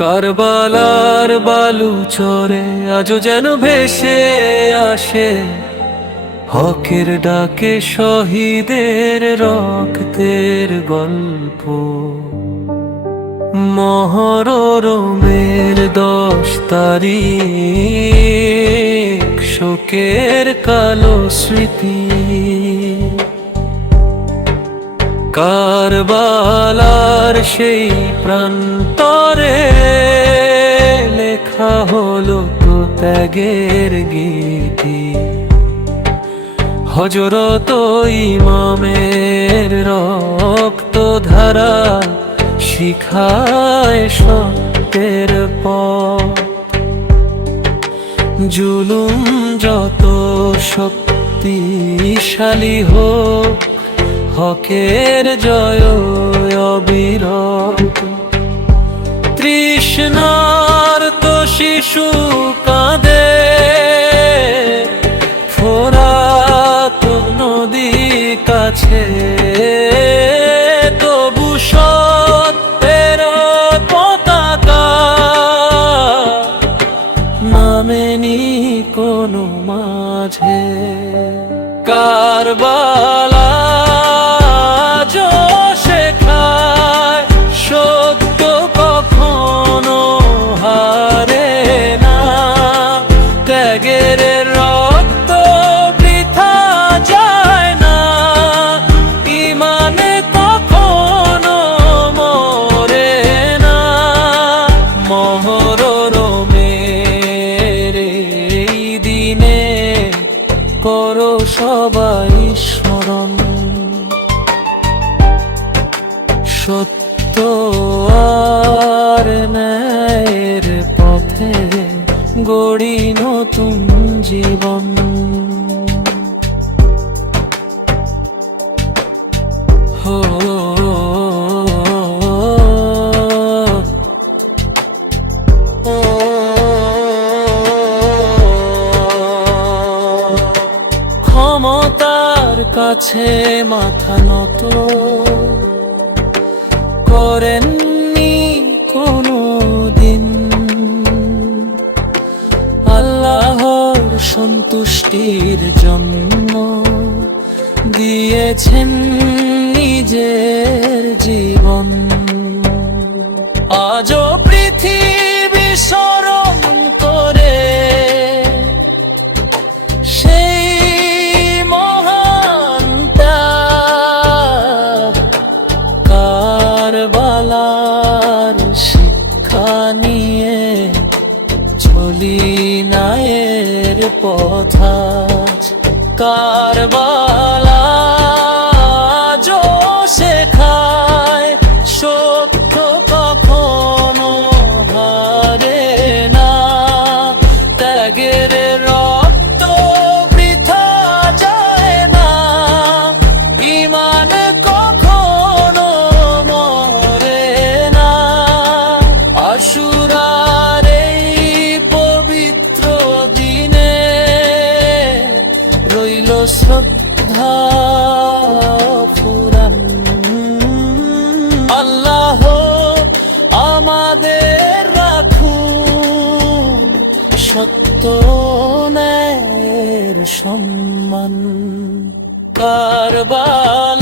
কারবালার বালু চরে আজও যেন ভেসে আসে হকের ডাকে শহীদের রক্তের গল্প। মহরমের 10 তারিখ শোকের কালো স্মৃতি। কারবালার সেই প্রান্তরে লেখা হলো তো ত্যাগের গীতি। হযরত ইমামের রক্ত ধারা শিখায় সত্যের পথ। জুলুম যত শক্তিশালী হোক, হকের জয় অবিরত। তৃষ্ণার্ত শিশু কাঁদে, ফোরাত নদী কাছে, তবু সত্যের পতাকা নামেনি কোনো মাঝে। কারবালা শেখায় সত্য কখনো হারে না। ত্যাগের রক্ত বৃথা যায় না, ইমানে কখনো মরে না। মহরমের এই দিনে করো সবাই স্মরণ, সত্য আর ন্যায়ের পথে গড়ি নতুন জীবন। হো ক্ষমতার কাছে মাথা নত করেননি কোনো দিন। আল্লাহর সন্তুষ্টির জন্য দিয়েছেন নিজের জীবন। আজও পৃথিবী স্মরণ করে সেই মহান ত্যাগ। কারবালার শিক্ষা নিয়ে চলি নায়ের পথ। কারবালা যো শেখায় সত্য কখনো হারে না। ত্যাগের রক্ত বৃথা যায় না, ইমান কখনো মরে না। আশুরার এই পবিত্র দিনে রইল শ্রদ্ধা ফুরান। আল্লাহ আমাদের রাখুন সত্য ন্যায়ের সম্মান। কারবালা